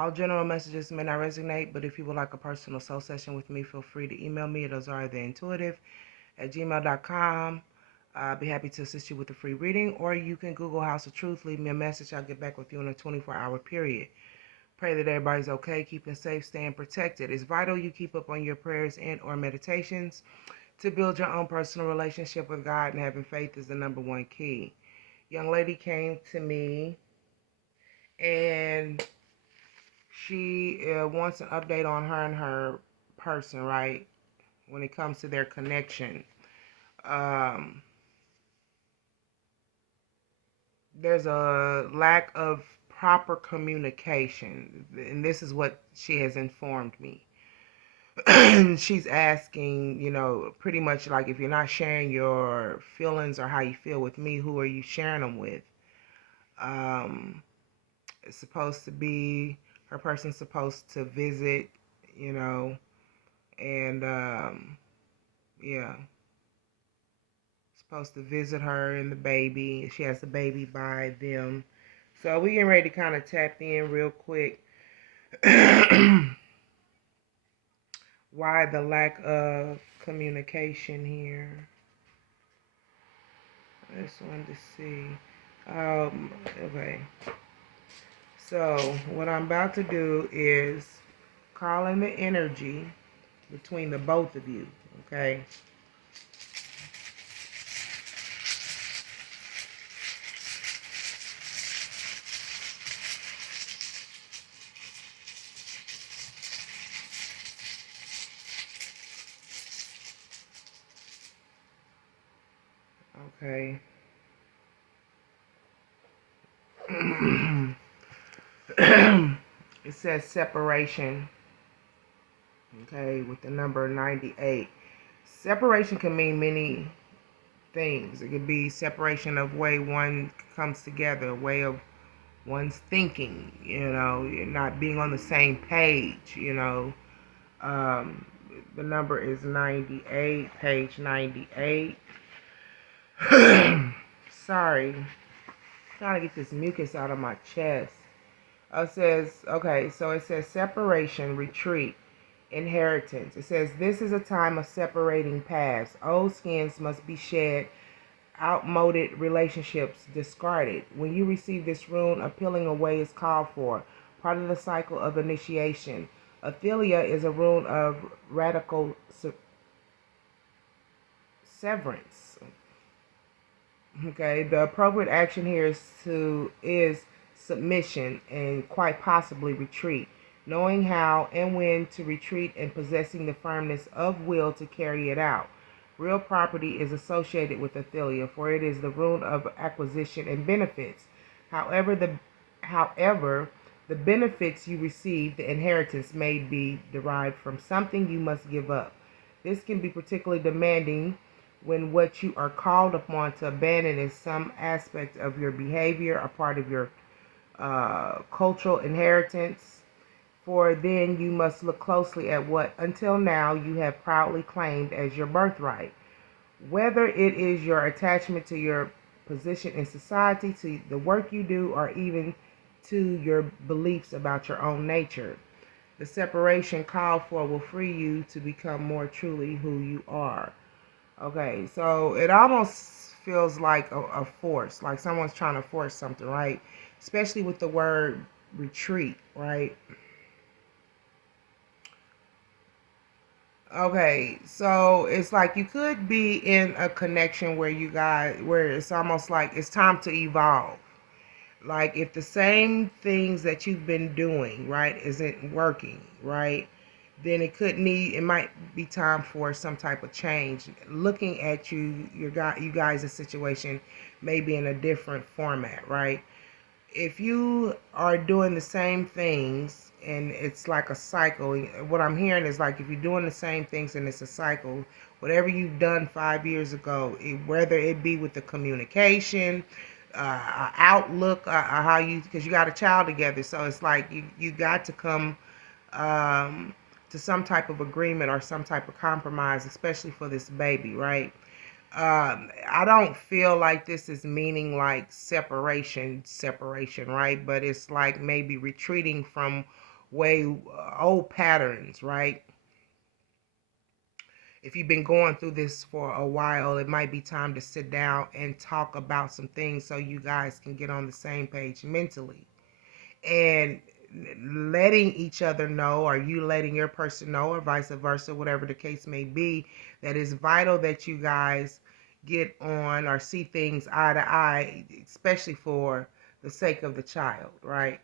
All general messages may not resonate, but if you would like a personal soul session with me, feel free to email me at AZARIATHEINTUITIVE@gmail.com. I'll be happy to assist you with a free reading, or you can Google House of Truth, leave me a message. I'll get back with you in a 24-hour period. Pray that everybody's okay, keeping safe, staying protected. It's vital you keep up on your prayers and or meditations to build your own personal relationship with God, and having faith is the number one key. Young lady came to me and she wants an update on her and her person, right? When it comes to their connection. Um, there's a lack of proper communication, and this is what she has informed me. She's asking, pretty much like, if you're not sharing your feelings or how you feel with me, who are you sharing them with? It's supposed to be, her person's supposed to visit, and yeah, supposed to visit her and the baby. She has the baby by them. So we getting ready to kind of tap in real quick. Why the lack of communication here? I just wanted to see. Okay. So what I'm about to do is call in the energy between the both of you. Okay. Okay. It says separation. Okay, with the number 98. Separation can mean many things. It could be separation of way one comes together, way of one's thinking, not being on the same page. Um, the number is 98, page 98. Sorry, trying to get this mucus out of my chest. It says separation, retreat, inheritance. It says this is a time of separating paths. Old skins must be shed, outmoded relationships discarded. When you receive this rune, a peeling away is called for, part of the cycle of initiation. Athelia is a rune of radical severance. Okay, the appropriate action here is submission and quite possibly retreat. Knowing how and when to retreat and possessing the firmness of will to carry it out. Real property is associated with Athelia, for it is the rune of acquisition and benefits. However, the benefits you receive, the inheritance, may be derived from something you must give up. This can be particularly demanding when what you are called upon to abandon is some aspect of your behavior, a part of your cultural inheritance. For then you must look closely at what until now you have proudly claimed as your birthright. Whether it is your attachment to your position in society, to the work you do, or even to your beliefs about your own nature. The separation called for will free you to become more truly who you are. Okay, so it almost feels like a force, like someone's trying to force something, right? Especially with the word retreat, right? Okay, so it's like you could be in a connection where it's almost like it's time to evolve. Like if the same things that you've been doing, right, isn't working, right, then it might be time for some type of change. Looking at you guys' situation may be in a different format, right? If you are doing the same things and it's like a cycle, what I'm hearing is like if you're doing the same things and it's a cycle, whatever you've done 5 years ago, whether it be with the communication, outlook, how you, because you got a child together, so it's like you got to come to some type of agreement or some type of compromise, especially for this baby, right? I don't feel like this is meaning like separation, right? But it's like maybe retreating from old patterns, right? If you've been going through this for a while, it might be time to sit down and talk about some things so you guys can get on the same page mentally. And letting each other know, or you letting your person know, or vice versa, whatever the case may be, that it's vital that you guys get on or see things eye to eye, especially for the sake of the child, right?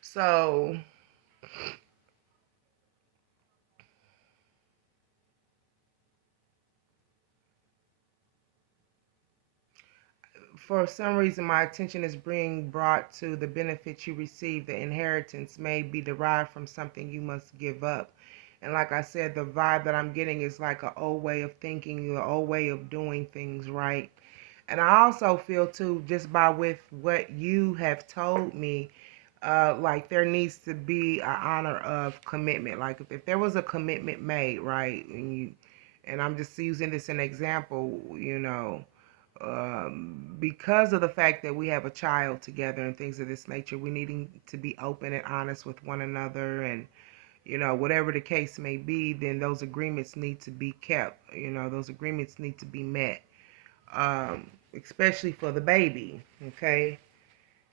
So for some reason, my attention is being brought to the benefits you receive. The inheritance may be derived from something you must give up. And like I said, the vibe that I'm getting is like an old way of thinking, an old way of doing things, right? And I also feel too, just by with what you have told me, like there needs to be an honor of commitment. Like if there was a commitment made, right, and I'm just using this as an example, because of the fact that we have a child together and things of this nature, we needing to be open and honest with one another, and whatever the case may be, then those agreements need to be kept. Those agreements need to be met, especially for the baby. Okay.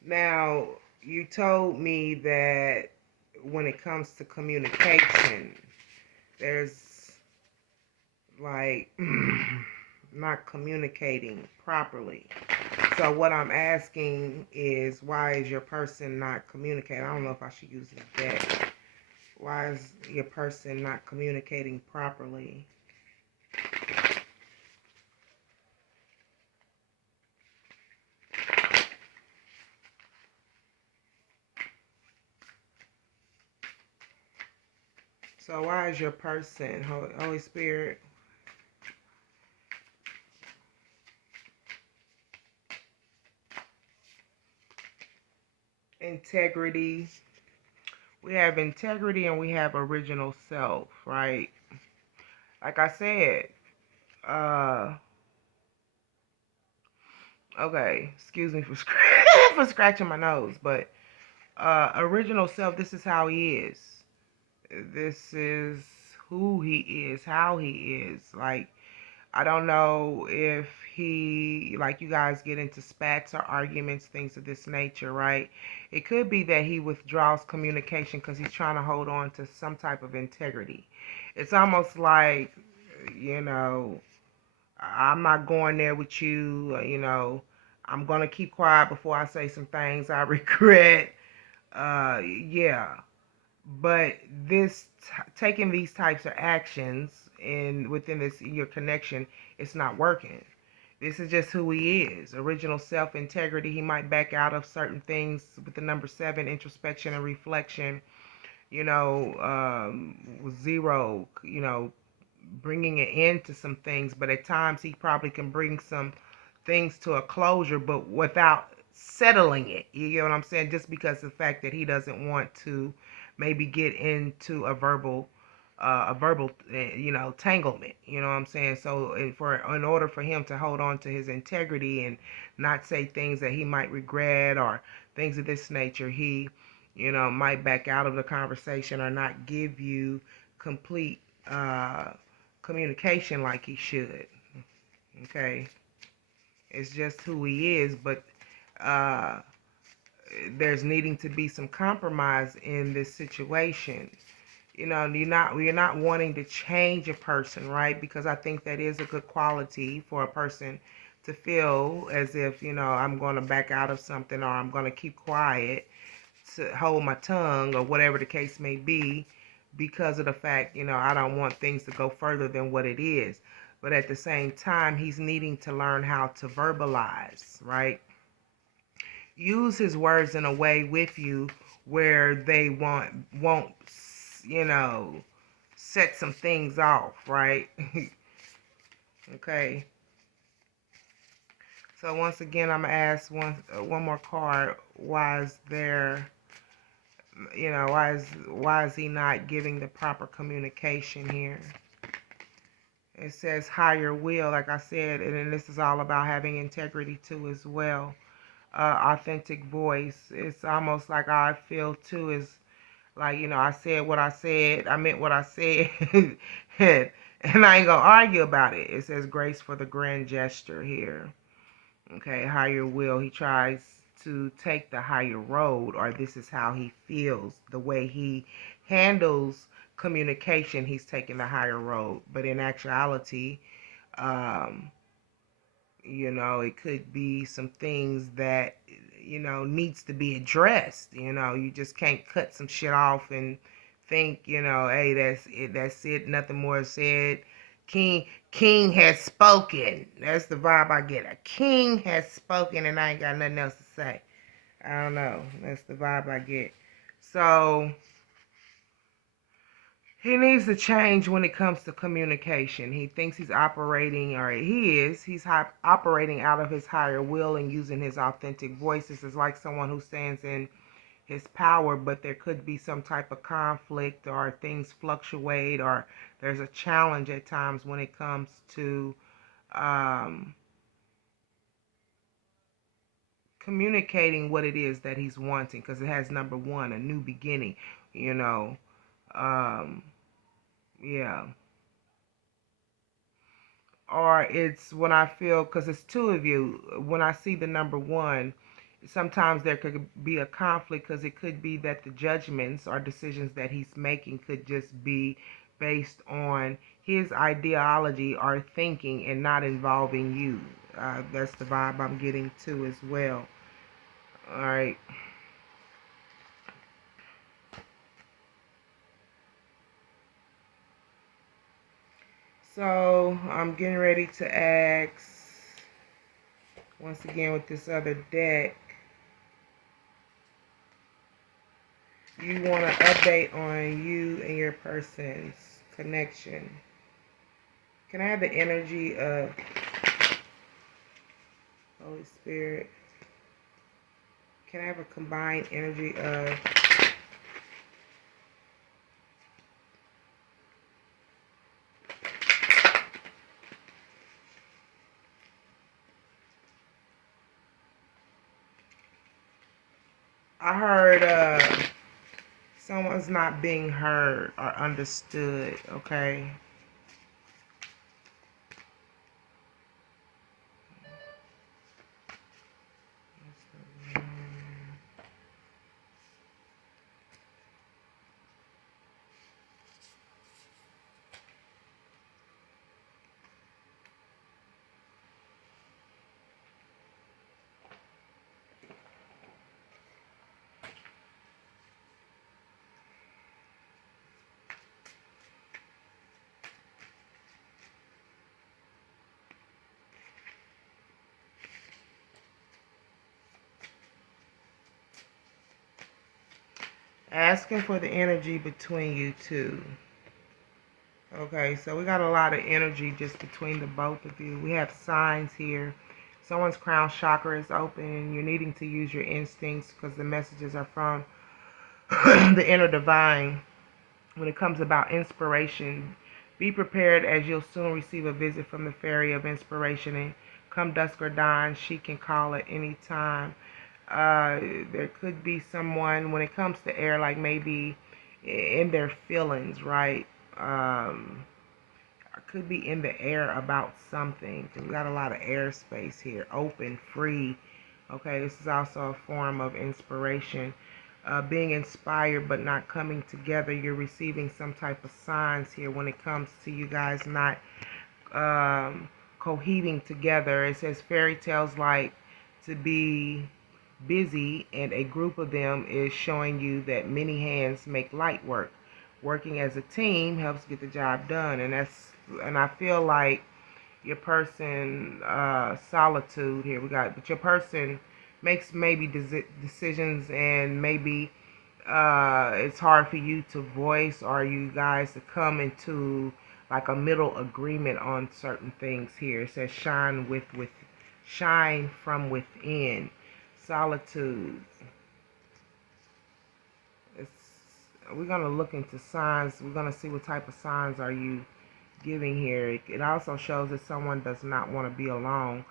Now, you told me that when it comes to communication, there's like not communicating properly. So what I'm asking is, why is your person not communicating? I don't know if I should use this deck. Why is your person not communicating properly? So why is your person, Holy Spirit, integrity? We have integrity and we have original self, right? Like I said, uh, okay, excuse me for for scratching my nose, but original self, this is how he is. This is who he is, how he is. Like, I don't know if he, like, you guys get into spats or arguments, things of this nature, right? It could be that he withdraws communication because he's trying to hold on to some type of integrity. It's almost like, you know, I'm not going there with you, I'm going to keep quiet before I say some things I regret. Yeah. But taking these types of actions and within this your connection, it's not working. This is just who he is. Original self integrity. He might back out of certain things with the number 7, introspection and reflection. Zero. Bringing an end to some things, but at times he probably can bring some things to a closure, but without settling it. You get what I'm saying? Just because of the fact that he doesn't want to maybe get into a verbal tanglement. You know what I'm saying? So in order for him to hold on to his integrity and not say things that he might regret or things of this nature, he might back out of the conversation or not give you complete communication like he should. Okay, it's just who he is, but uh, there's needing to be some compromise in this situation. You're not wanting to change a person, right? Because I think that is a good quality for a person to feel as if, I'm going to back out of something, or I'm going to keep quiet, to hold my tongue, or whatever the case may be, because of the fact, I don't want things to go further than what it is. But at the same time, he's needing to learn how to verbalize, right? Use his words in a way with you where they won't set some things off, right? Okay. So once again, I'm gonna ask one more card. Why is there, why is he not giving the proper communication here? It says higher will, like I said, and then this is all about having integrity too as well. authentic voice. It's almost like I feel too is like, I said what I said, I meant what I said, and I ain't gonna argue about it. It says grace for the grand gesture here. Okay, higher will. He tries to take the higher road, or this is how he feels. The way he handles communication, he's taking the higher road. But in actuality, um, it could be some things that, needs to be addressed. You just can't cut some shit off and think, hey, that's it, nothing more is said. King has spoken. That's the vibe I get. A king has spoken and I ain't got nothing else to say. I don't know. That's the vibe I get. So he needs to change when it comes to communication. He thinks he's operating, or he's operating out of his higher will and using his authentic voice. This is like someone who stands in his power, but there could be some type of conflict, or things fluctuate, or there's a challenge at times when it comes to um, communicating what it is that he's wanting, because it has number one, a new beginning, you know. Um, yeah. Or it's when I feel, because it's two of you, when I see the number one, sometimes there could be a conflict, because it could be that the judgments or decisions that he's making could just be based on his ideology or thinking and not involving you. That's the vibe I'm getting too as well. All right. So I'm getting ready to ask, once again with this other deck, you want to update on you and your person's connection. Can I have the energy of Holy Spirit? Can I have a combined energy of I heard someone's not being heard or understood, okay? Asking for the energy between you two. Okay, so we got a lot of energy just between the both of you. We have signs here. Someone's crown chakra is open. You're needing to use your instincts because the messages are from the inner divine. When it comes about inspiration, be prepared, as you'll soon receive a visit from the fairy of inspiration. And come dusk or dawn, she can call at any time. There could be someone, when it comes to air, like maybe in their feelings, right? Could be in the air about something. We got a lot of airspace here, open, free. Okay, this is also a form of inspiration. Being inspired but not coming together. You're receiving some type of signs here when it comes to you guys not coheting together. It says fairy tales like to be busy, and a group of them is showing you that many hands make light work. Working as a team helps get the job done, and I feel like your person solitude here we got, but your person makes maybe decisions, and maybe it's hard for you to voice, or you guys to come into like a middle agreement on certain things here. It says shine from within. Solitude. It's, we're gonna look into signs. We're gonna see what type of signs are you giving here. It also shows that someone does not want to be alone.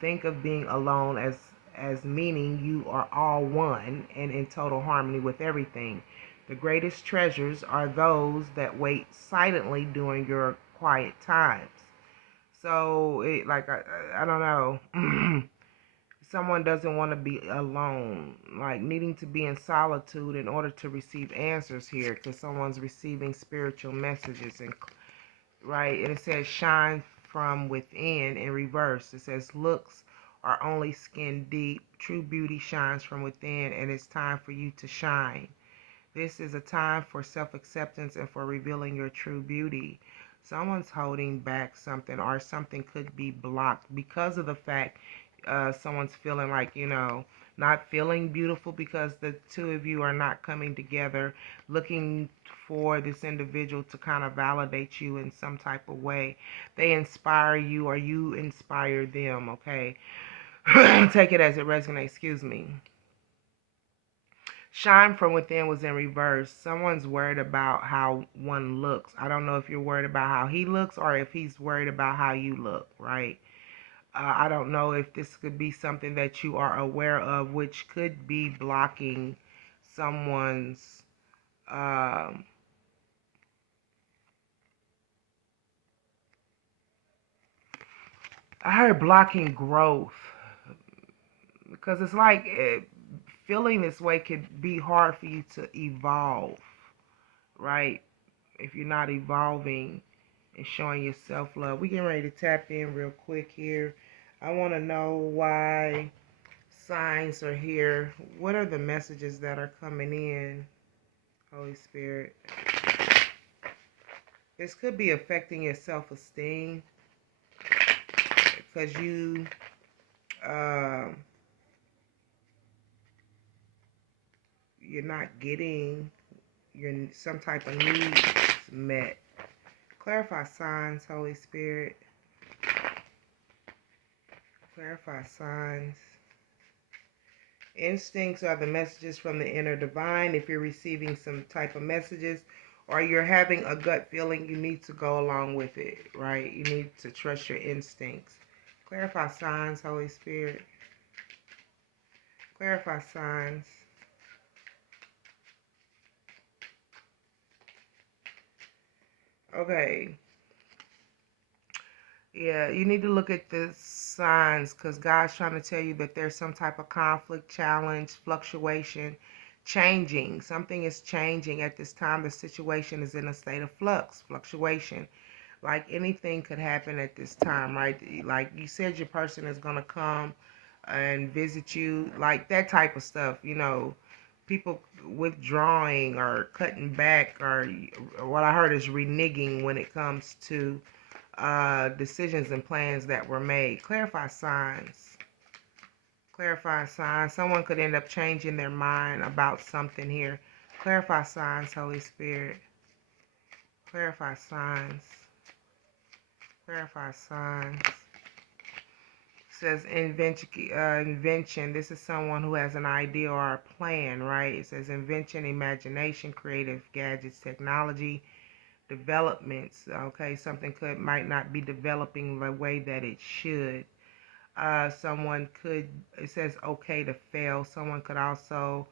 Think of being alone as as meaning you are all one and in total harmony with everything. The greatest treasures are those that wait silently during your quiet times. So, I don't know. Someone doesn't want to be alone, like needing to be in solitude in order to receive answers here, because someone's receiving spiritual messages, and right, and it says shine from within in reverse. It says looks are only skin deep, true beauty shines from within, and it's time for you to shine. This is a time for self-acceptance and for revealing your true beauty. Someone's holding back something, or something could be blocked because of the fact someone's feeling like, not feeling beautiful, because the two of you are not coming together, looking for this individual to kind of validate you in some type of way. They inspire you or you inspire them, okay? Take it as it resonates, excuse me. Shine from within was in reverse. Someone's worried about how one looks. I don't know if you're worried about how he looks or if he's worried about how you look, right? I don't know if this could be something that you are aware of, which could be blocking someone's, um, I heard blocking growth, because it's like feeling this way could be hard for you to evolve, right? If you're not evolving and showing your self-love. We getting ready to tap in real quick here. I want to know why signs are here. What are the messages that are coming in, Holy Spirit? This could be affecting your self-esteem because um, you're not getting some type of needs met. Clarify signs, Holy Spirit. Clarify signs. Instincts are the messages from the inner divine. If you're receiving some type of messages or you're having a gut feeling, you need to go along with it, right? You need to trust your instincts. Clarify signs, Holy Spirit. Clarify signs. Okay. Yeah, you need to look at the signs because God's trying to tell you that there's some type of conflict, challenge, fluctuation, changing. Something is changing at this time. The situation is in a state of flux, fluctuation. Like anything could happen at this time, right? Like you said, your person is going to come and visit you, like that type of stuff, people withdrawing or cutting back, or what I heard is reneging when it comes to decisions and plans that were made. Clarify signs. Clarify signs. Someone could end up changing their mind about something here. Clarify signs, Holy Spirit. Clarify signs. Clarify signs. It says invention. This is someone who has an idea or a plan, right? It says invention, imagination, creative gadgets, technology, developments. Okay, something might not be developing the way that it should. Someone could, it says okay to fail. Someone could also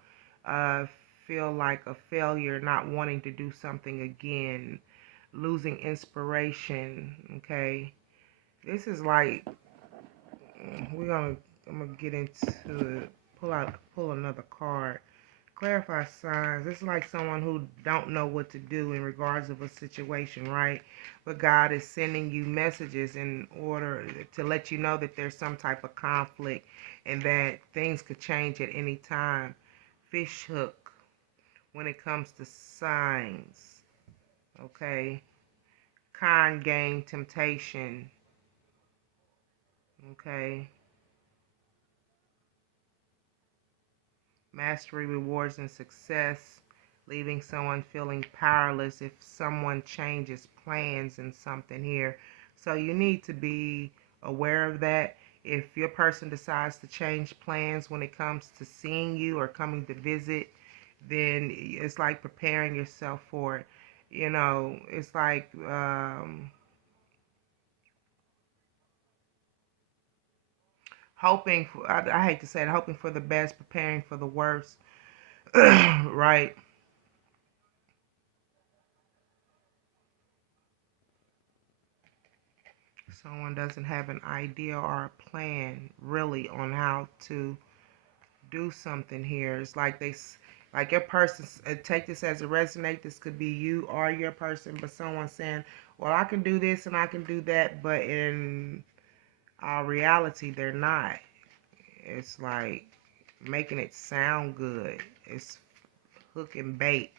uh, feel like a failure, not wanting to do something again, losing inspiration. Okay, this is like I'm gonna get into it. Pull another card. Clarify signs. It's like someone who don't know what to do in regards of a situation, right? But God is sending you messages in order to let you know that there's some type of conflict and that things could change at any time. Fish hook when it comes to signs, okay? Con game temptation, okay? Mastery, rewards, and success, leaving someone feeling powerless if someone changes plans and something here. So you need to be aware of that. If your person decides to change plans when it comes to seeing you or coming to visit, then it's like preparing yourself for it. It's like hoping for, I hate to say it, hoping for the best, preparing for the worst. Right? Someone doesn't have an idea or a plan really on how to do something here. It's like like your person, take this as a resonate. This could be you or your person, but someone saying, well, I can do this and I can do that, but in reality, they're not. It's like making it sound good. It's hook and bait.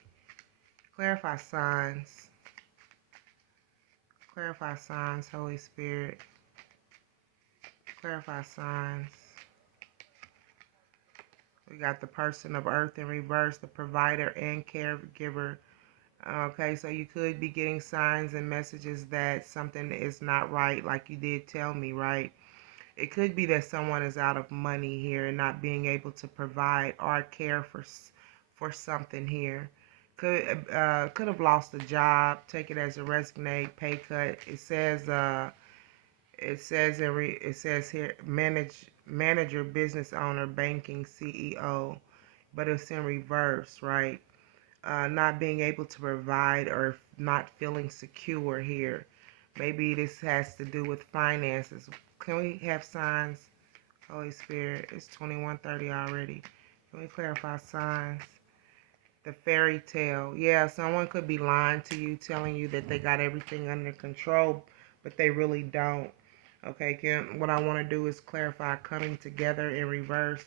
Clarify signs. Clarify signs, Holy Spirit. Clarify signs. We got the person of earth in reverse, the provider and caregiver. Okay, so you could be getting signs and messages that something is not right, like you did tell me, right? It could be that someone is out of money here and not being able to provide or care for something here. Could have lost a job. Take it as a resignate, pay cut. It says here manager, business owner, banking, CEO, but it's in reverse, right? Not being able to provide or not feeling secure here. Maybe this has to do with finances. Can we have signs, Holy Spirit? It's 21:30 already. Can we clarify signs? The fairy tale. Yeah, someone could be lying to you, telling you that they got everything under control, but they really don't. Okay, what I want to do is clarify coming together in reverse,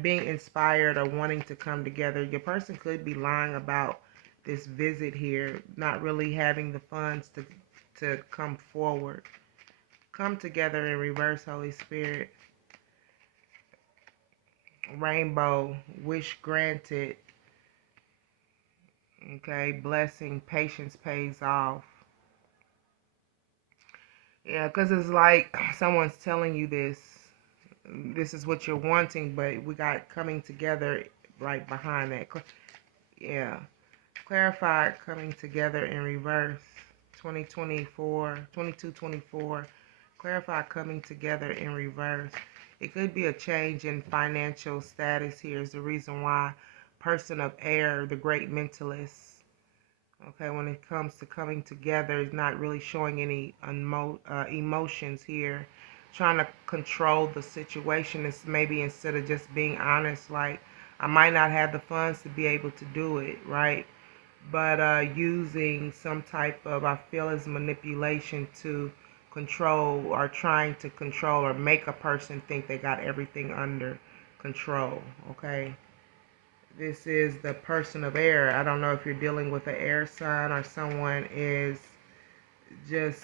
being inspired or wanting to come together. Your person could be lying about this visit here, not really having the funds to come forward. Come together in reverse, Holy Spirit. Rainbow, wish granted. Okay, blessing, patience pays off. Yeah, because it's like someone's telling you this is what you're wanting, but we got coming together right behind that. Yeah. Clarify coming together in reverse. 2024, 2224. Clarify coming together in reverse. It could be a change in financial status here is the reason why. Person of air, the great mentalist. Okay, when it comes to coming together, it's not really showing any emotions here. Trying to control the situation is maybe instead of just being honest, like, I might not have the funds to be able to do it, right? But using some type of, I feel, is manipulation to control or trying to control or make a person think they got everything under control, okay? This is the person of air. I don't know if you're dealing with an air sign or someone is just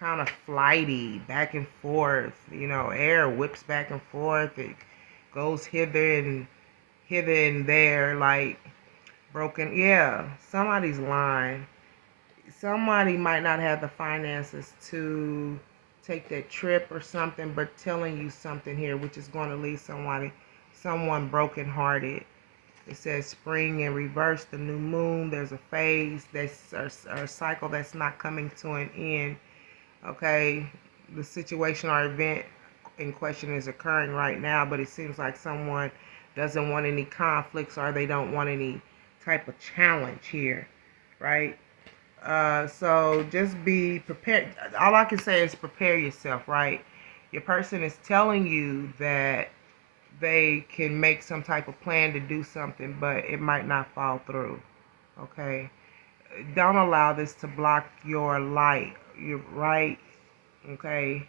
kind of flighty, back and forth. You know, air whips back and forth. It goes hither and there, like broken. Yeah, somebody's lying. Somebody might not have the finances to take that trip or something, but telling you something here, which is going to leave someone brokenhearted. It says spring in reverse, the new moon. There's a phase that's or a cycle that's not coming to an end. Okay, the situation or event in question is occurring right now, but it seems like someone doesn't want any conflicts or they don't want any type of challenge here, right? So just be prepared. All I can say is prepare yourself, right? Your person is telling you that they can make some type of plan to do something, but it might not fall through. Okay? Don't allow this to block your light. You're right. Okay?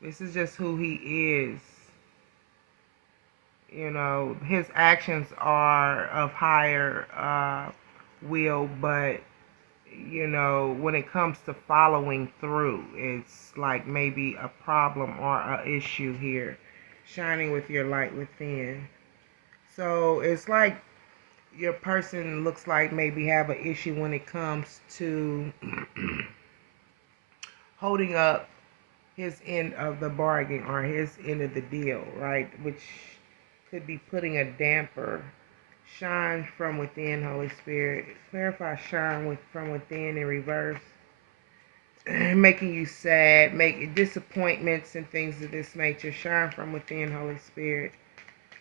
This is just who he is. You know, his actions are of higher will, but you know, when it comes to following through, it's like maybe a problem or a issue here. Shining with your light within. So it's like your person looks like maybe have an issue when it comes to holding up his end of the bargain or his end of the deal, right? Which could be putting a damper. Shine from within, Holy Spirit. Clarify shine from within in reverse. making you sad, making disappointments and things of this nature. Shine from within, Holy Spirit.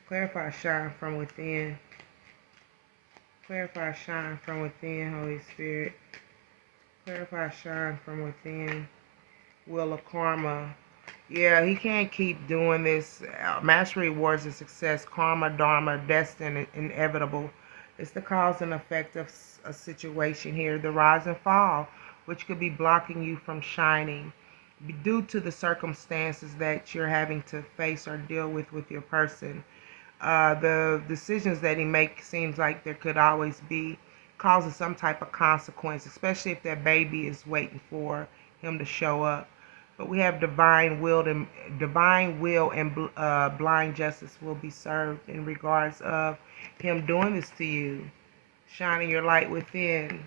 Clarify, shine from within. Clarify, shine from within, Holy Spirit. Clarify, shine from within. Wheel of karma. Yeah, he can't keep doing this. Mastery rewards of success, karma, dharma, destined, inevitable. It's the cause and effect of a situation here. The rise and fall, which could be blocking you from shining due to the circumstances that you're having to face or deal with your person. The decisions that he makes seems like there could always be causes some type of consequence, especially if that baby is waiting for him to show up. But we have divine will and blind justice will be served in regards of him doing this to you, shining your light within.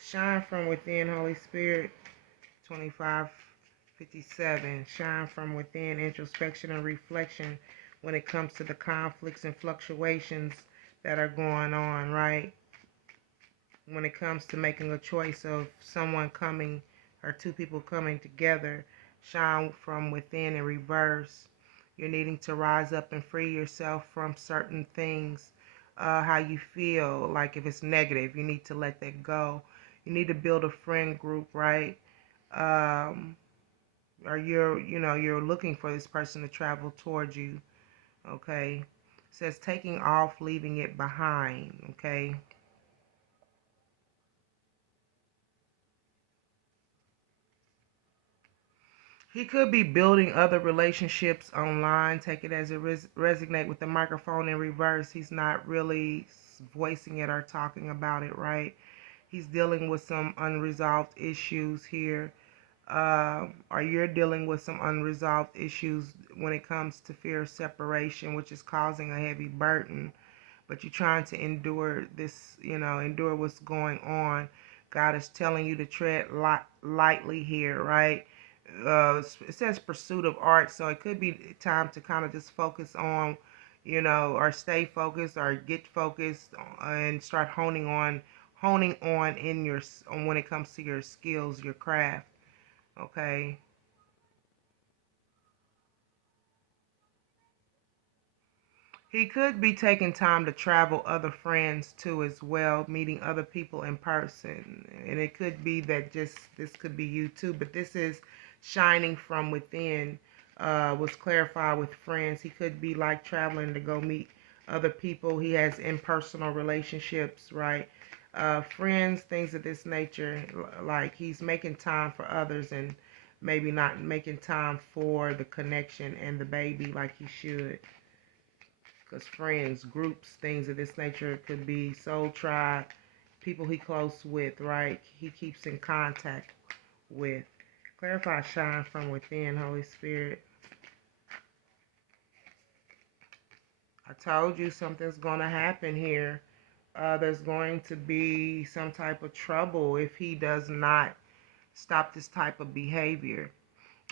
Shine from within, Holy Spirit. 2557. Shine from within, introspection and reflection when it comes to the conflicts and fluctuations that are going on, right? When it comes to making a choice of someone coming or two people coming together, shine from within in reverse. You're needing to rise up and free yourself from certain things. How you feel, like if it's negative, you need to let that go. You need to build a friend group, right? Or you're looking for this person to travel towards you. Okay, it says taking off, leaving it behind. Okay. He could be building other relationships online. Take it as it resonate with the microphone in reverse. He's not really voicing it or talking about it, right? He's dealing with some unresolved issues here. Or you're dealing with some unresolved issues when it comes to fear of separation, which is causing a heavy burden. But you're trying to endure this, endure what's going on. God is telling you to tread lightly here, right? It says pursuit of art, so it could be time to kind of just focus on, or stay focused or get focused and start honing on in on when it comes to your skills, your craft. Okay. He could be taking time to travel other friends too as well, meeting other people in person. And it could be that just this could be you too, but this is shining from within, was clarified with friends. He could be like traveling to go meet other people. He has impersonal relationships, right? Friends, things of this nature, like he's making time for others and maybe not making time for the connection and the baby like he should. Because friends, groups, things of this nature could be soul tribe, people he close with, right? He keeps in contact with. Clarify, shine from within, Holy Spirit. I told you something's going to happen here. There's going to be some type of trouble if he does not stop this type of behavior.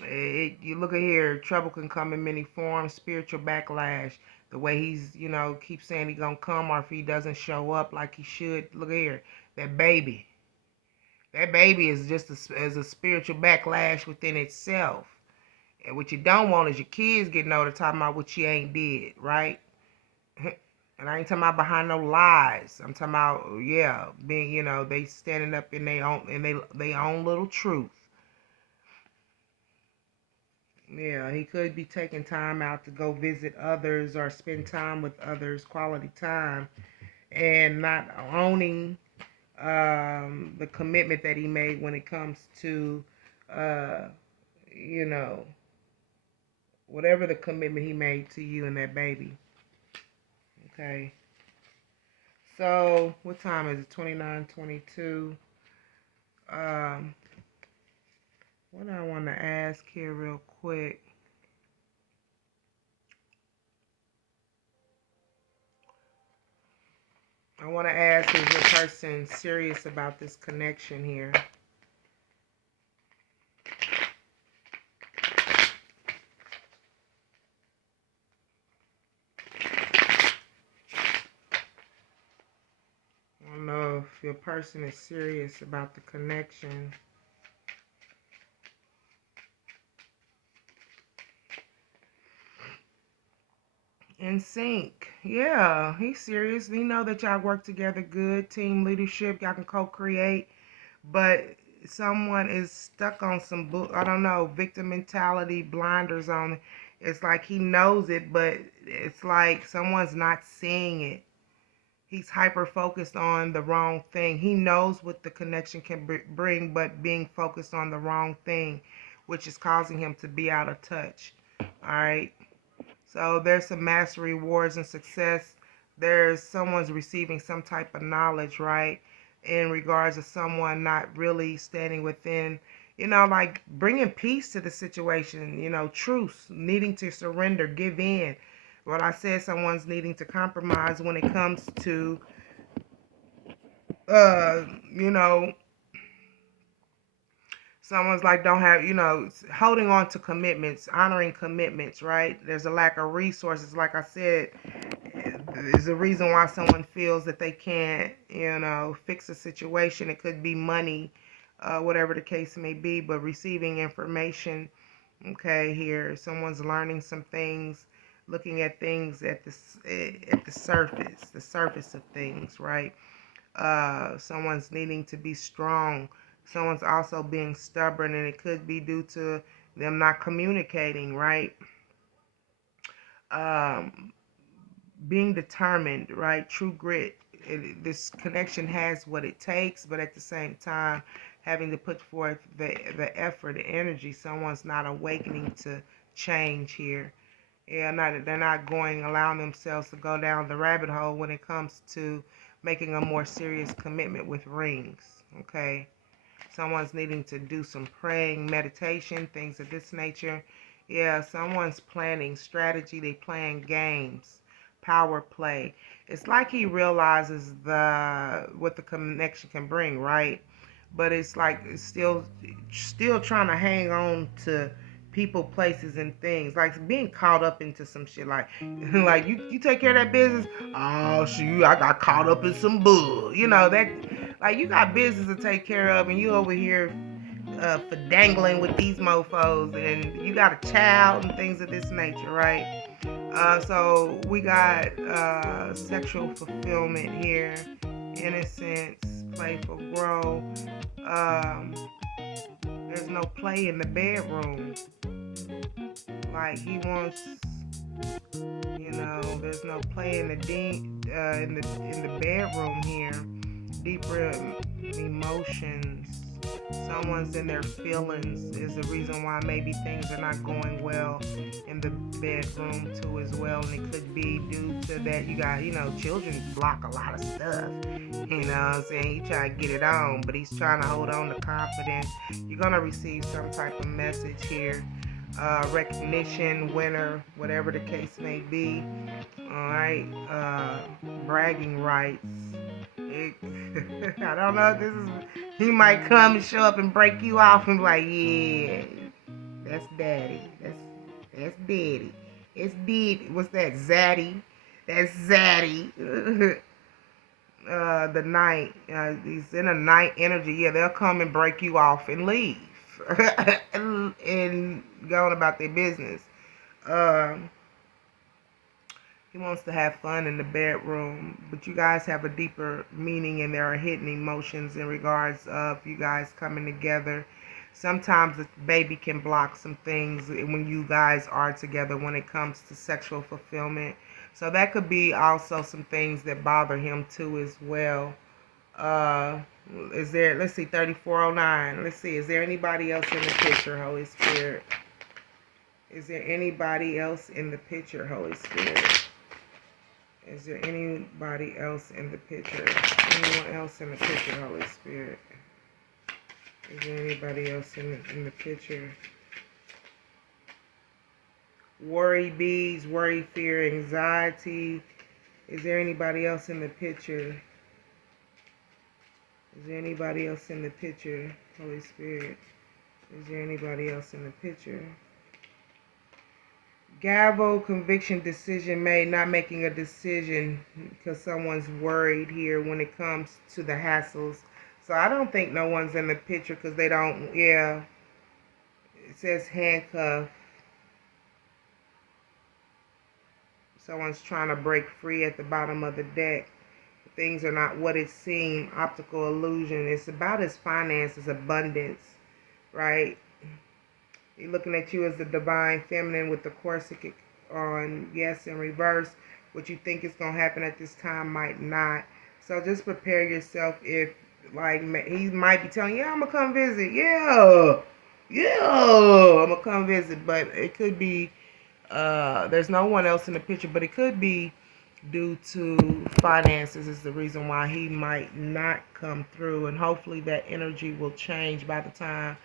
You look at here, trouble can come in many forms, spiritual backlash, the way he's, keeps saying he's gonna come, or if he doesn't show up like he should. Look at here, that baby is just as a spiritual backlash within itself. And what you don't want is your kids getting older talking about what you ain't did, right? And I ain't talking about behind no lies. I'm talking about, yeah, being, they standing up in their own little truth. Yeah, he could be taking time out to go visit others or spend time with others, quality time, and not owning the commitment that he made when it comes to, uh, you know, whatever the commitment he made to you and that baby. Okay. So, what time is it? 29:22. Um, what I want to ask here real quick. I want to ask, is your person serious about this connection here? I don't know if your person is serious about the connection. In sync. Yeah, he's serious. He know that y'all work together good, team leadership, y'all can co-create, but someone is stuck on some I don't know, victim mentality, blinders on. It's like he knows it, but it's like someone's not seeing it. He's hyper focused on the wrong thing. He knows what the connection can bring, but being focused on the wrong thing, which is causing him to be out of touch. All right. So there's some mastery, rewards, and success. There's someone's receiving some type of knowledge, right? In regards to someone not really standing within, like bringing peace to the situation, truce, needing to surrender, give in. What I said, someone's needing to compromise when it comes to, uh, you know, someone's like don't have, holding on to commitments, honoring commitments, right? There's a lack of resources, like I said, is the reason why someone feels that they can't, fix a situation. It could be money, whatever the case may be, but receiving information, okay, here, someone's learning some things, looking at things at the surface of things, right? Someone's needing to be strong. Someone's also being stubborn, and it could be due to them not communicating, right? Um, Being determined, right? True grit. This connection has what it takes, but at the same time, having to put forth the effort, the energy. Someone's not awakening to change here. Yeah, they're not allowing themselves to go down the rabbit hole when it comes to making a more serious commitment with rings. Okay. Someone's needing to do some praying, meditation, things of this nature. Yeah, someone's planning strategy. They playing games, power play. It's like he realizes what the connection can bring, right? But it's like it's still trying to hang on to people, places, and things. Like being caught up into some shit. Like like you take care of that business. Oh shoot, I got caught up in some bull. That, like, you got business to take care of, and you over here for dangling with these mofos, and you got a child and things of this nature, right? So we got sexual fulfillment here, innocence, playful growth. Um, there's no play in the bedroom. Like he wants, there's no play in the bedroom here. Deeper emotions. Someone's in their feelings is the reason why maybe things are not going well in the bedroom too as well, and it could be due to that. You got, children block a lot of stuff. You know what I'm saying? He trying to get it on, but he's trying to hold on to confidence. You're gonna receive some type of message here. Recognition, winner, whatever the case may be. Alright. Bragging rights. I don't know if this is. He might come and show up and break you off and be like, yeah, that's daddy. That's daddy. It's daddy. What's that? Zaddy. That's Zaddy. The night. He's in a night energy. Yeah, they'll come and break you off and leave. and go on about their business. Um, He wants to have fun in the bedroom, but you guys have a deeper meaning, and there are hidden emotions in regards of you guys coming together. Sometimes the baby can block some things when you guys are together when it comes to sexual fulfillment. So that could be also some things that bother him too as well. Uh, let's see, 3409. Let's see, is there anybody else in the picture, Holy Spirit? Is there anybody else in the picture, Holy Spirit? Is there anybody else in the picture? Anyone else in the picture, Holy Spirit? Is there anybody else in the picture? Worry, bees, worry, fear, anxiety. Is there anybody else in the picture? Is there anybody else in the picture, Holy Spirit? Is there anybody else in the picture? Gavel, conviction, decision made, not making a decision because someone's worried here when it comes to the hassles. So I don't think no one's in the picture because they don't, yeah. It says handcuff. Someone's trying to break free at the bottom of the deck. Things are not what it seems. Optical illusion. It's about his finances, abundance, right? He's looking at you as the divine feminine with the corset on, yes, in reverse. What you think is going to happen at this time might not. So just prepare yourself if, like, he might be telling you, yeah, I'm going to come visit. Yeah, I'm going to come visit. But it could be, there's no one else in the picture, but it could be due to finances is the reason why he might not come through. And hopefully that energy will change by the time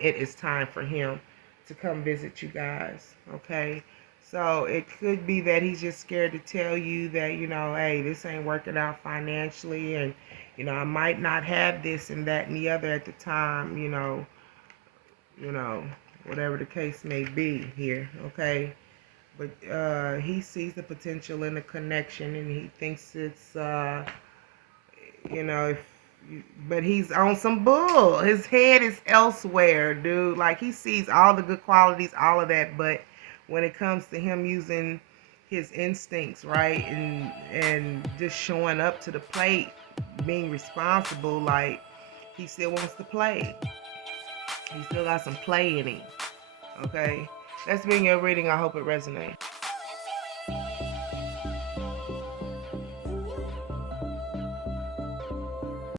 it is time for him to come visit you guys. Okay, so it could be that he's just scared to tell you that, you know, hey, this ain't working out financially, and you know, I might not have this and that and the other at the time, you know, whatever the case may be here. Okay, but he sees the potential in the connection, and he thinks it's you know, but he's on some bull. His head is elsewhere, dude. Like, he sees all the good qualities, all of that, but when it comes to him using his instincts, right, and just showing up to the plate, being responsible, like, he still wants to play. He still got some play in him. Okay, that's been your reading. I hope it resonates.